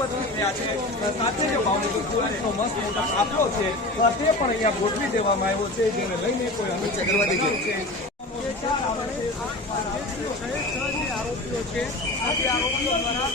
ઉપસ્થિત થયા છે સાથે જે ભાવનગર પોલીસનો મસ્ત મોટા કાફલો છે તે પણ અહીંયા ગોઠવી દેવામાં આવ્યો છે જેને લઈને કોઈ અમિત ચક્રવર્તી છે આરોપીઓ છે આરોપીઓ દ્વારા